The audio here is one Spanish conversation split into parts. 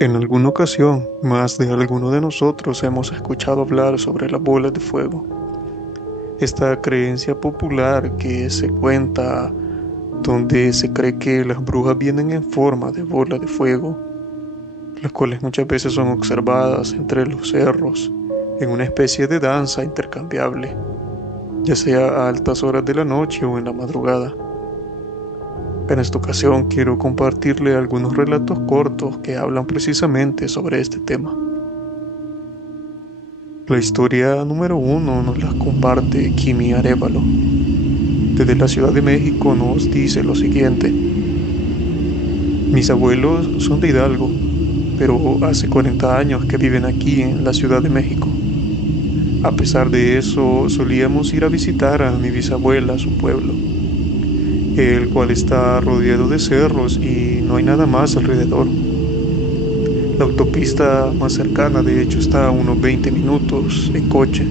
En alguna ocasión, más de alguno de nosotros hemos escuchado hablar sobre las bolas de fuego. Esta creencia popular que se cuenta donde se cree que las brujas vienen en forma de bola de fuego, las cuales muchas veces son observadas entre los cerros en una especie de danza intercambiable, ya sea a altas horas de la noche o en la madrugada. En esta ocasión quiero compartirle algunos relatos cortos que hablan precisamente sobre este tema. La historia número uno nos la comparte Kimi Arévalo. Desde la Ciudad de México nos dice lo siguiente. Mis abuelos son de Hidalgo, pero hace 40 años que viven aquí en la Ciudad de México. A pesar de eso, solíamos ir a visitar a mi bisabuela a su pueblo, el cual está rodeado de cerros y no hay nada más alrededor. La autopista más cercana, de hecho, está a unos 20 minutos en coche.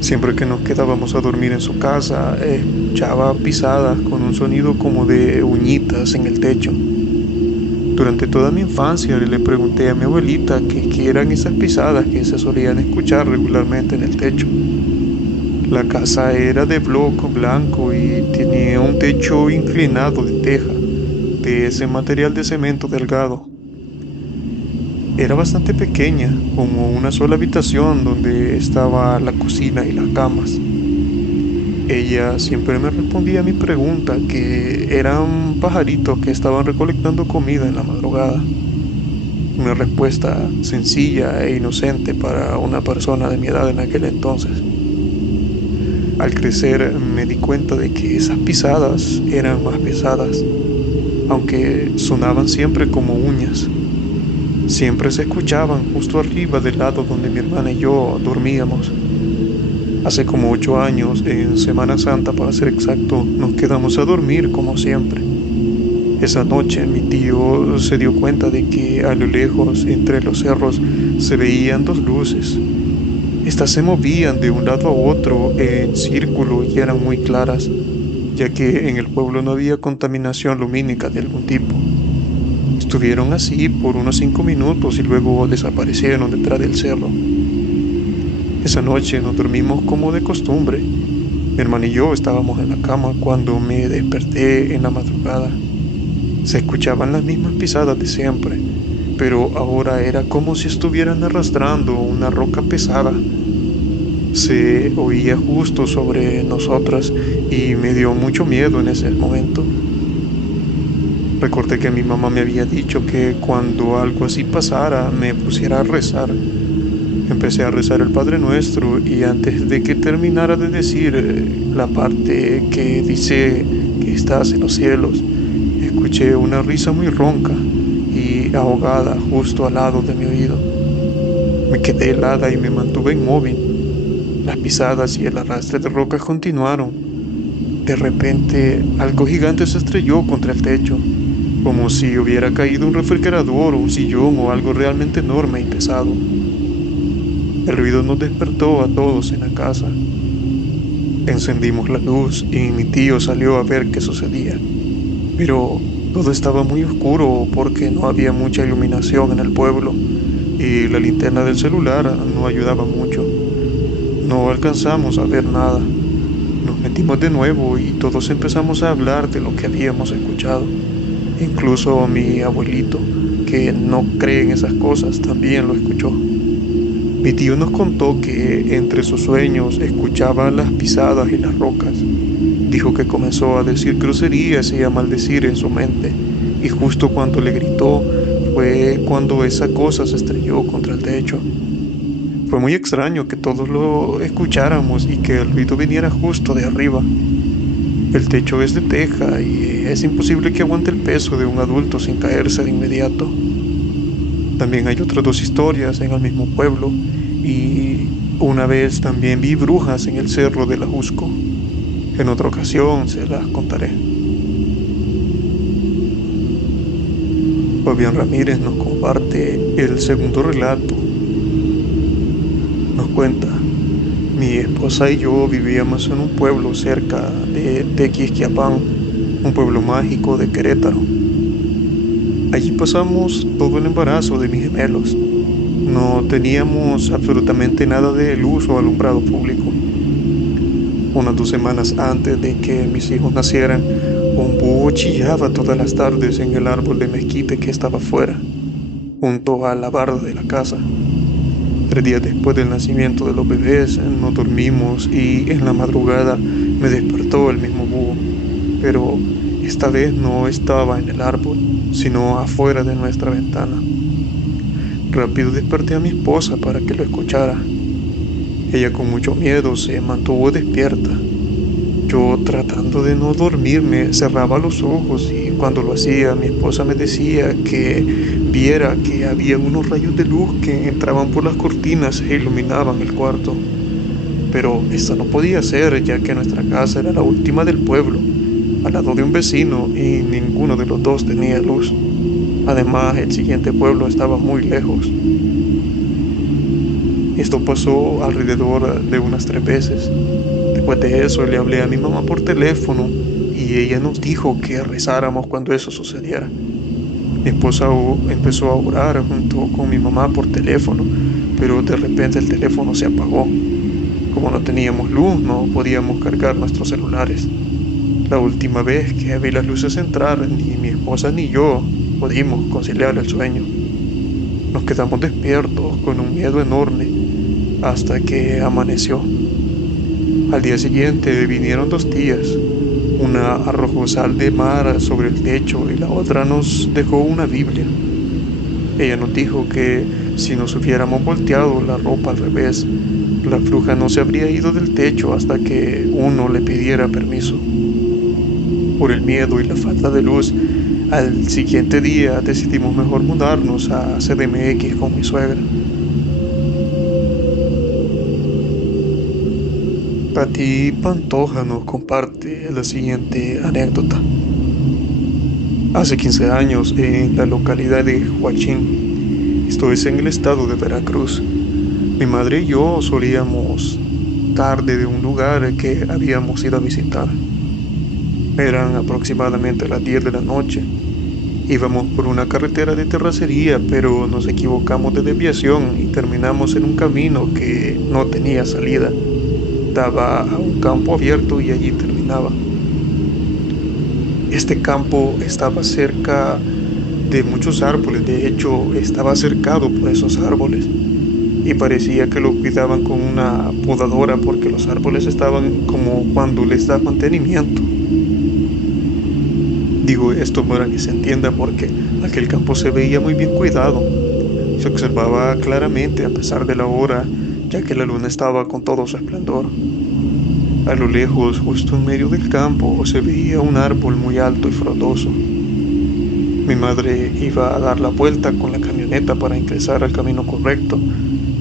Siempre que nos quedábamos a dormir en su casa, escuchaba pisadas con un sonido como de uñitas en el techo. Durante toda mi infancia le pregunté a mi abuelita qué eran esas pisadas que se solían escuchar regularmente en el techo. La casa era de bloque blanco y tenía un techo inclinado de teja, de ese material de cemento delgado. Era bastante pequeña, como una sola habitación donde estaba la cocina y las camas. Ella siempre me respondía a mi pregunta que eran pajaritos que estaban recolectando comida en la madrugada. Una respuesta sencilla e inocente para una persona de mi edad en aquel entonces. Al crecer me di cuenta de que esas pisadas eran más pesadas, aunque sonaban siempre como uñas. Siempre se escuchaban justo arriba del lado donde mi hermana y yo dormíamos. Hace como 8 años, en Semana Santa para ser exacto, nos quedamos a dormir como siempre. Esa noche mi tío se dio cuenta de que a lo lejos, entre los cerros, se veían dos luces. Estas se movían de un lado a otro en círculo y eran muy claras, ya que en el pueblo no había contaminación lumínica de algún tipo. Estuvieron así por unos 5 minutos y luego desaparecieron detrás del cerro. Esa noche nos dormimos como de costumbre. Mi hermano y yo estábamos en la cama cuando me desperté en la madrugada. Se escuchaban las mismas pisadas de siempre, pero ahora era como si estuvieran arrastrando una roca pesada. Se oía justo sobre nosotras y me dio mucho miedo en ese momento. Recordé que mi mamá me había dicho que cuando algo así pasara me pusiera a rezar. Empecé a rezar el Padre Nuestro y antes de que terminara de decir la parte que dice que estás en los cielos, escuché una risa muy ronca y ahogada justo al lado de mi oído. Me quedé helada y me mantuve inmóvil. Las pisadas y el arrastre de rocas continuaron. De repente, algo gigante se estrelló contra el techo, como si hubiera caído un refrigerador o un sillón o algo realmente enorme y pesado. El ruido nos despertó a todos en la casa. Encendimos la luz y mi tío salió a ver qué sucedía. Pero todo estaba muy oscuro porque no había mucha iluminación en el pueblo y la linterna del celular no ayudaba mucho. No alcanzamos a ver nada. Nos metimos de nuevo y todos empezamos a hablar de lo que habíamos escuchado. Incluso mi abuelito, que no cree en esas cosas, también lo escuchó. Mi tío nos contó que entre sus sueños escuchaba las pisadas y las rocas. Dijo que comenzó a decir groserías y a maldecir en su mente, y justo cuando le gritó fue cuando esa cosa se estrelló contra el techo. Fue muy extraño que todos lo escucháramos y que el ruido viniera justo de arriba. El techo es de teja y es imposible que aguante el peso de un adulto sin caerse de inmediato. También hay otras dos historias en el mismo pueblo y una vez también vi brujas en el cerro de la Jusco. En otra ocasión se las contaré. Fabián Ramírez nos comparte el segundo relato. Nos cuenta, mi esposa y yo vivíamos en un pueblo cerca de Tequisquiapan, un pueblo mágico de Querétaro. Allí pasamos todo el embarazo de mis gemelos. No teníamos absolutamente nada de luz o alumbrado público. Unas 2 semanas antes de que mis hijos nacieran, un búho chillaba todas las tardes en el árbol de mezquite que estaba afuera, junto a la barda de la casa. 3 días después del nacimiento de los bebés, no dormimos y en la madrugada me despertó el mismo búho, pero esta vez no estaba en el árbol, sino afuera de nuestra ventana. Rápido desperté a mi esposa para que lo escuchara. Ella con mucho miedo se mantuvo despierta. Yo, tratando de no dormirme, cerraba los ojos y cuando lo hacía mi esposa me decía que viera que había unos rayos de luz que entraban por las cortinas e iluminaban el cuarto. Pero esto no podía ser, ya que nuestra casa era la última del pueblo, al lado de un vecino, y ninguno de los dos tenía luz. Además, el siguiente pueblo estaba muy lejos. Esto pasó alrededor de unas 3 veces. Después de eso le hablé a mi mamá por teléfono y ella nos dijo que rezáramos cuando eso sucediera. Mi esposa empezó a orar junto con mi mamá por teléfono, pero de repente el teléfono se apagó. Como no teníamos luz, no podíamos cargar nuestros celulares. La última vez que vi las luces entrar, ni mi esposa ni yo pudimos conciliar el sueño. Nos quedamos despiertos con un miedo enorme hasta que amaneció. Al día siguiente vinieron 2 tías. Una arrojó sal de mar sobre el techo y la otra nos dejó una Biblia. Ella nos dijo que si nos hubiéramos volteado la ropa al revés, la bruja no se habría ido del techo hasta que uno le pidiera permiso. Por el miedo y la falta de luz, al siguiente día decidimos mejor mudarnos a CDMX con mi suegra. Pati Pantoja nos comparte la siguiente anécdota. Hace 15 años, en la localidad de Huachín, esto es en el estado de Veracruz, mi madre y yo solíamos tarde de un lugar que habíamos ido a visitar. Eran aproximadamente las 10 de la noche. Íbamos por una carretera de terracería, pero nos equivocamos de desviación y terminamos en un camino que no tenía salida. Daba a un campo abierto y allí terminaba. Este campo estaba cerca de muchos árboles, de hecho estaba cercado por esos árboles y parecía que lo cuidaban con una podadora porque los árboles estaban como cuando les da mantenimiento. Digo esto para que se entienda porque aquel campo se veía muy bien cuidado. Se observaba claramente a pesar de la hora, ya que la luna estaba con todo su esplendor. A lo lejos, justo en medio del campo, se veía un árbol muy alto y frondoso. Mi madre iba a dar la vuelta con la camioneta para ingresar al camino correcto,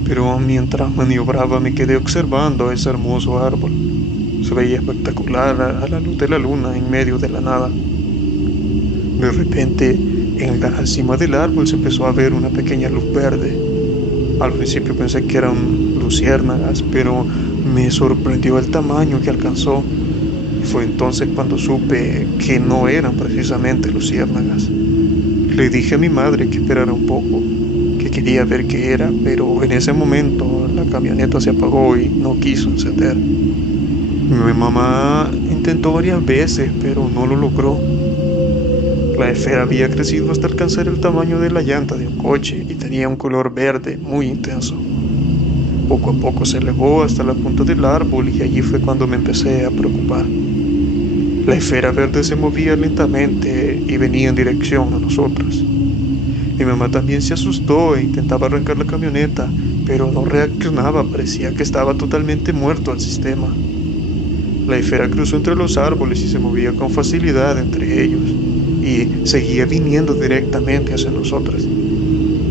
pero mientras maniobraba me quedé observando ese hermoso árbol. Se veía espectacular a la luz de la luna en medio de la nada. De repente, en la cima del árbol se empezó a ver una pequeña luz verde. Al principio pensé que eran luciérnagas, pero me sorprendió el tamaño que alcanzó. Y fue entonces cuando supe que no eran precisamente luciérnagas. Le dije a mi madre que esperara un poco, que quería ver qué era, pero en ese momento la camioneta se apagó y no quiso encender. Mi mamá intentó varias veces, pero no lo logró. La esfera había crecido hasta alcanzar el tamaño de la llanta de un coche y tenía un color verde muy intenso. Poco a poco se elevó hasta la punta del árbol y allí fue cuando me empecé a preocupar. La esfera verde se movía lentamente y venía en dirección a nosotros. Mi mamá también se asustó e intentaba arrancar la camioneta, pero no reaccionaba, parecía que estaba totalmente muerto el sistema. La esfera cruzó entre los árboles y se movía con facilidad entre ellos, y seguía viniendo directamente hacia nosotras.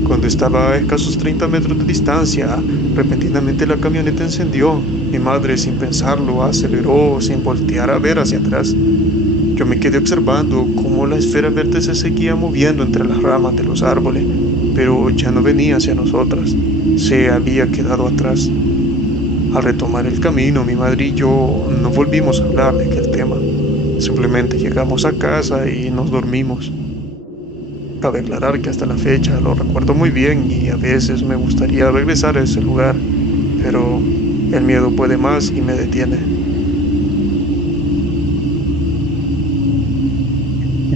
Cuando estaba a escasos 30 metros de distancia, repentinamente la camioneta encendió. Mi madre, sin pensarlo, aceleró sin voltear a ver hacia atrás. Yo me quedé observando cómo la esfera verde se seguía moviendo entre las ramas de los árboles, pero ya no venía hacia nosotras, se había quedado atrás. Al retomar el camino, mi madre y yo no volvimos a hablar de aquel tema. Simplemente llegamos a casa y nos dormimos. Cabe aclarar que hasta la fecha lo recuerdo muy bien y a veces me gustaría regresar a ese lugar, pero el miedo puede más y me detiene.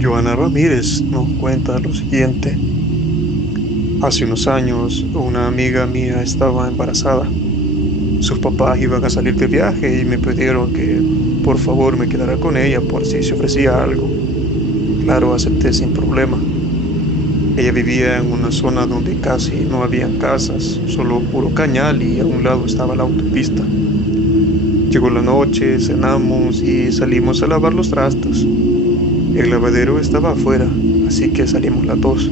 Joana Ramírez nos cuenta lo siguiente. Hace unos años, una amiga mía estaba embarazada. Sus papás iban a salir de viaje y me pidieron que por favor me quedara con ella por si se ofrecía algo. Claro, acepté sin problema. Ella vivía en una zona donde casi no habían casas, solo puro cañal y a un lado estaba la autopista. Llegó la noche, cenamos y salimos a lavar los trastos. El lavadero estaba afuera, así que salimos las dos.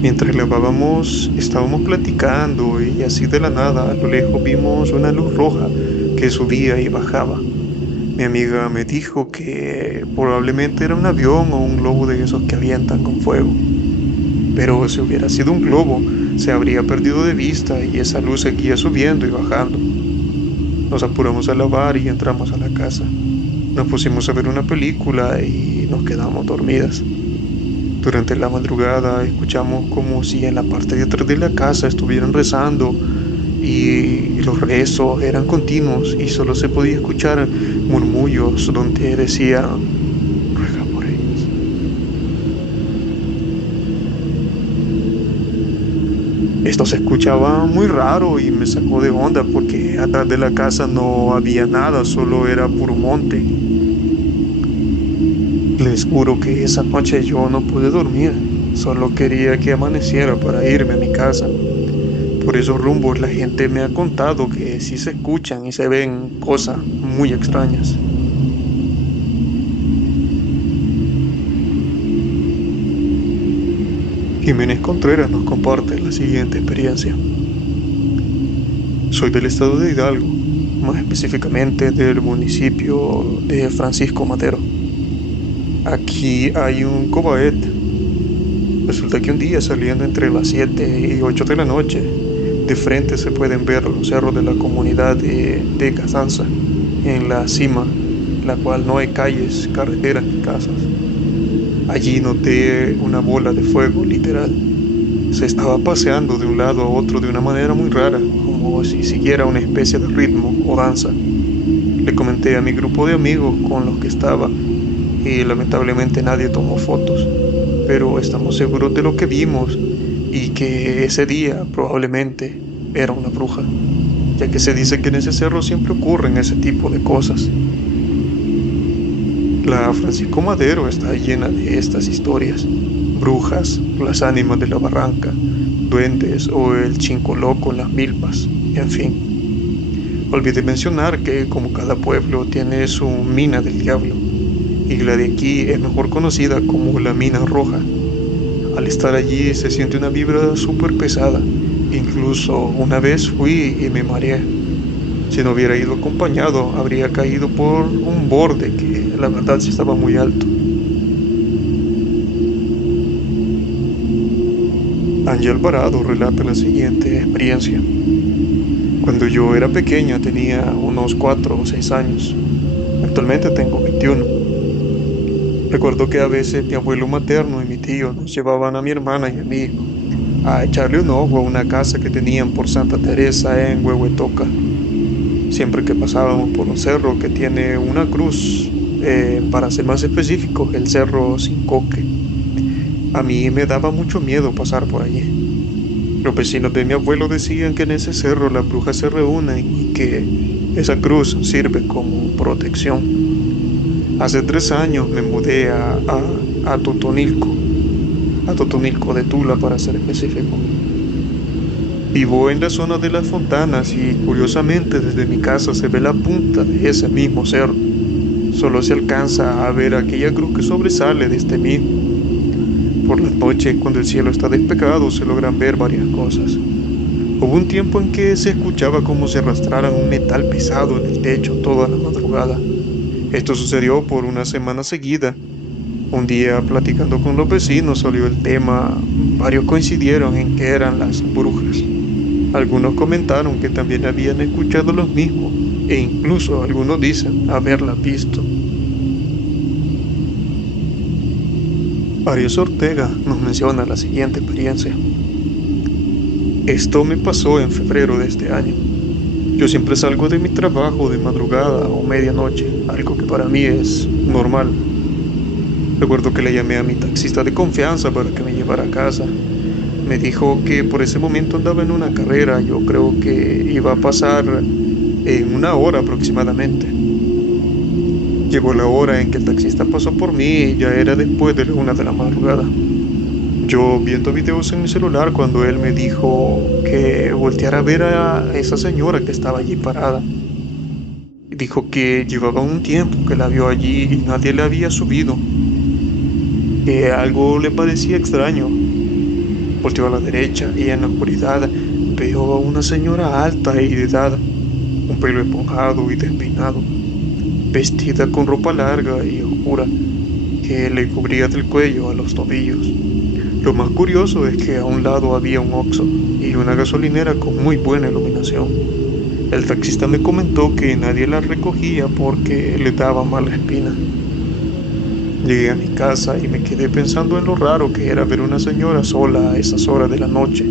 Mientras lavábamos, estábamos platicando y así de la nada, a lo lejos vimos una luz roja que subía y bajaba. Mi amiga me dijo que probablemente era un avión o un globo de esos que avientan con fuego. Pero si hubiera sido un globo, se habría perdido de vista y esa luz seguía subiendo y bajando. Nos apuramos a lavar y entramos a la casa. Nos pusimos a ver una película y nos quedamos dormidas. Durante la madrugada escuchamos como si en la parte de atrás de la casa estuvieran rezando y los rezos eran continuos y solo se podía escuchar murmullos donde decían, ruega por ellos. Esto se escuchaba muy raro y me sacó de onda porque atrás de la casa no había nada, solo era puro monte. Les juro que esa noche yo no pude dormir, solo quería que amaneciera para irme a mi casa. Por esos rumbos la gente me ha contado que sí se escuchan y se ven cosas muy extrañas. Jiménez Contreras nos comparte la siguiente experiencia. Soy del estado de Hidalgo, más específicamente del municipio de Francisco Madero. Aquí hay un cobaet. Resulta que un día saliendo entre las 7 y 8 de la noche, de frente se pueden ver los cerros de la comunidad de Casanza, en la cima, la cual no hay calles, carreteras ni casas. Allí noté una bola de fuego, literal. Se estaba paseando de un lado a otro de una manera muy rara, como si siguiera una especie de ritmo o danza. Le comenté a mi grupo de amigos con los que estaba y lamentablemente nadie tomó fotos, pero estamos seguros de lo que vimos y que ese día probablemente era una bruja, ya que se dice que en ese cerro siempre ocurren ese tipo de cosas. La Francisco Madero está llena de estas historias, brujas, las ánimas de la barranca, duendes o el chinco loco en las milpas, en fin. Olvidé mencionar que como cada pueblo tiene su mina del diablo, y la de aquí es mejor conocida como la Mina Roja. Al estar allí se siente una vibra súper pesada. Incluso una vez fui y me mareé. Si no hubiera ido acompañado, habría caído por un borde que la verdad sí estaba muy alto. Ángel Alvarado relata la siguiente experiencia. Cuando yo era pequeña tenía unos 4 o 6 años. Actualmente tengo 21. Recuerdo que a veces mi abuelo materno y mi tío nos llevaban a mi hermana y a mí a echarle un ojo a una casa que tenían por Santa Teresa en Huehuetoca. Siempre que pasábamos por un cerro que tiene una cruz, para ser más específico, el cerro Sin Coque. A mí me daba mucho miedo pasar por allí. Los vecinos de mi abuelo decían que en ese cerro las brujas se reúnen y que esa cruz sirve como protección. Hace 3 años me mudé a Totonilco de Tula para ser específico. Vivo en la zona de las Fontanas y curiosamente desde mi casa se ve la punta de ese mismo cerro. Solo se alcanza a ver aquella cruz que sobresale de este mismo. Por las noches, cuando el cielo está despejado, se logran ver varias cosas. Hubo un tiempo en que se escuchaba como si arrastraran un metal pesado en el techo toda la madrugada. Esto sucedió por una semana seguida. Un día, platicando con los vecinos, salió el tema. Varios coincidieron en que eran las brujas. Algunos comentaron que también habían escuchado los mismos, e incluso algunos dicen haberlas visto. Arias Ortega nos menciona la siguiente experiencia. Esto me pasó en febrero de este año. Yo siempre salgo de mi trabajo de madrugada o medianoche, algo que para mí es normal. Recuerdo que le llamé a mi taxista de confianza para que me llevara a casa. Me dijo que por ese momento andaba en una carrera, yo creo que iba a pasar en una hora aproximadamente. Llegó la hora en que el taxista pasó por mí y ya era después de la 1 de la madrugada. Yo viendo videos en mi celular cuando él me dijo que volteara a ver a esa señora que estaba allí parada. Dijo que llevaba un tiempo que la vio allí y nadie le había subido, que algo le parecía extraño. Volteó a la derecha y en la oscuridad veo a una señora alta y de edad, un pelo esponjado y despeinado, vestida con ropa larga y oscura que le cubría del cuello a los tobillos. Lo más curioso es que a un lado había un Oxxo y una gasolinera con muy buena iluminación. El taxista me comentó que nadie la recogía porque le daba mala espina. Llegué a mi casa y me quedé pensando en lo raro que era ver una señora sola a esas horas de la noche.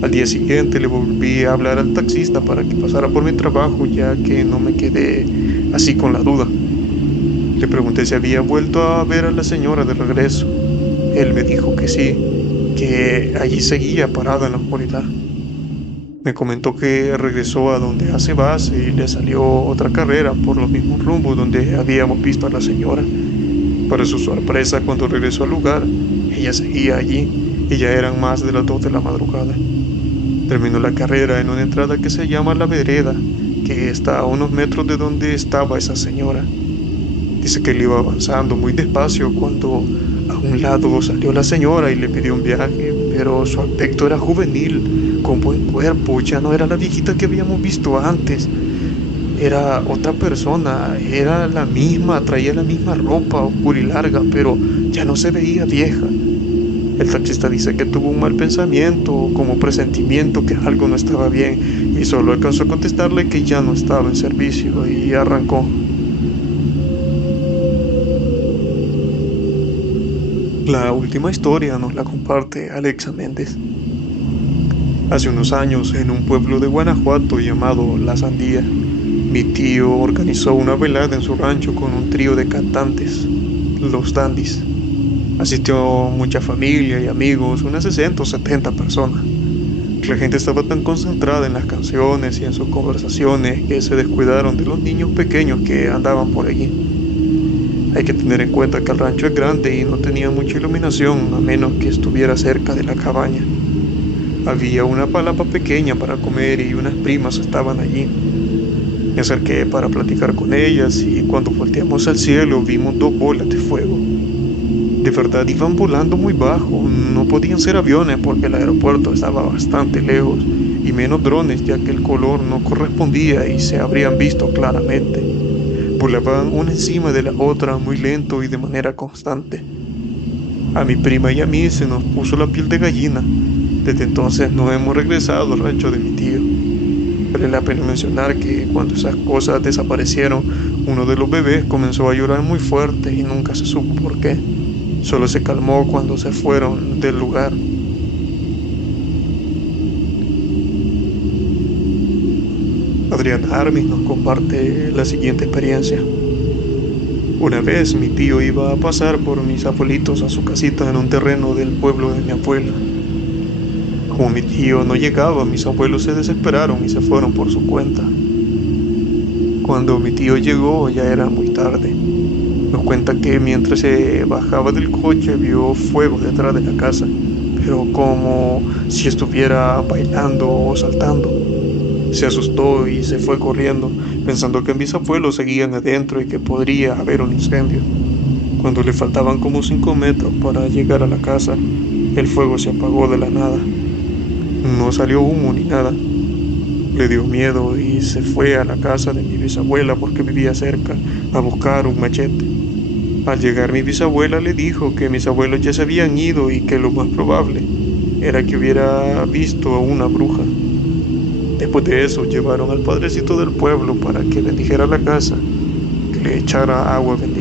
Al día siguiente le volví a hablar al taxista para que pasara por mi trabajo, ya que no me quedé así con la duda. Le pregunté si había vuelto a ver a la señora de regreso. Él me dijo que sí, que allí seguía parada en la oscuridad. Me comentó que regresó a donde hace base y le salió otra carrera por los mismos rumbos donde habíamos visto a la señora. Para su sorpresa, cuando regresó al lugar, ella seguía allí y ya eran más de las 2 de la madrugada. Terminó la carrera en una entrada que se llama La Vereda, que está a unos metros de donde estaba esa señora. Dice que él iba avanzando muy despacio cuando a un lado salió la señora y le pidió un viaje, pero su aspecto era juvenil, con buen cuerpo, ya no era la viejita que habíamos visto antes. Era otra persona, era la misma, traía la misma ropa oscura y larga, pero ya no se veía vieja. El taxista dice que tuvo un mal pensamiento, como presentimiento que algo no estaba bien, y solo alcanzó a contestarle que ya no estaba en servicio y arrancó. La última historia nos la comparte Alexa Méndez. Hace unos años, en un pueblo de Guanajuato llamado La Sandía, mi tío organizó una velada en su rancho con un trío de cantantes, los Dandys. Asistió mucha familia y amigos, unas 60 o 70 personas. La gente estaba tan concentrada en las canciones y en sus conversaciones que se descuidaron de los niños pequeños que andaban por allí. Hay que tener en cuenta que el rancho es grande y no tenía mucha iluminación a menos que estuviera cerca de la cabaña. Había una palapa pequeña para comer y unas primas estaban allí. Me acerqué para platicar con ellas y cuando volteamos al cielo vimos 2 bolas de fuego. De verdad iban volando muy bajo, no podían ser aviones porque el aeropuerto estaba bastante lejos y menos drones ya que el color no correspondía y se habrían visto claramente. Volaban una encima de la otra muy lento y de manera constante. A mi prima y a mí se nos puso la piel de gallina. Desde entonces no hemos regresado al rancho de mi tío. Vale la pena mencionar que cuando esas cosas desaparecieron, uno de los bebés comenzó a llorar muy fuerte y nunca se supo por qué. Solo se calmó cuando se fueron del lugar. Adriana Armis nos comparte la siguiente experiencia. Una vez mi tío iba a pasar por mis abuelitos a su casita en un terreno del pueblo de mi abuela. Como mi tío no llegaba, mis abuelos se desesperaron y se fueron por su cuenta. Cuando mi tío llegó ya era muy tarde. Nos cuenta que mientras se bajaba del coche vio fuego detrás de la casa, pero como si estuviera bailando o saltando. Se asustó y se fue corriendo, pensando que mis abuelos seguían adentro y que podría haber un incendio. Cuando le faltaban como 5 metros para llegar a la casa, el fuego se apagó de la nada. No salió humo ni nada. Le dio miedo y se fue a la casa de mi bisabuela porque vivía cerca a buscar un machete. Al llegar mi bisabuela le dijo que mis abuelos ya se habían ido y que lo más probable era que hubiera visto a una bruja. Después de eso llevaron al padrecito del pueblo para que bendijera la casa, que le echara agua bendita.